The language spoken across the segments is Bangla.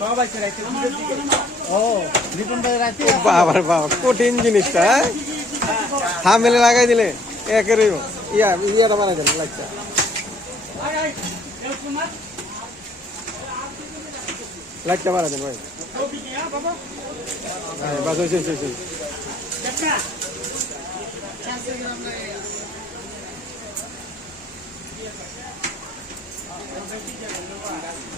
সবাই চাইতে ও নিপুন ভাই রাতে বাবা বাবা কোট জিনিসটা হ্যাঁ ফেলে লাগাই দিলে একা রইবো ইয়া ইয়া ধরে গেল লাইটটা লাইটটা বড়া দিন ভাই ও কি হ্যাঁ বাবা ভাই বসো এসো এসো দত্ত হ্যাঁ সে নামায় ইয়া কাছে হ্যাঁ সেটা কি যে লোভার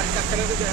ഞാൻ ചക്കരയുടെ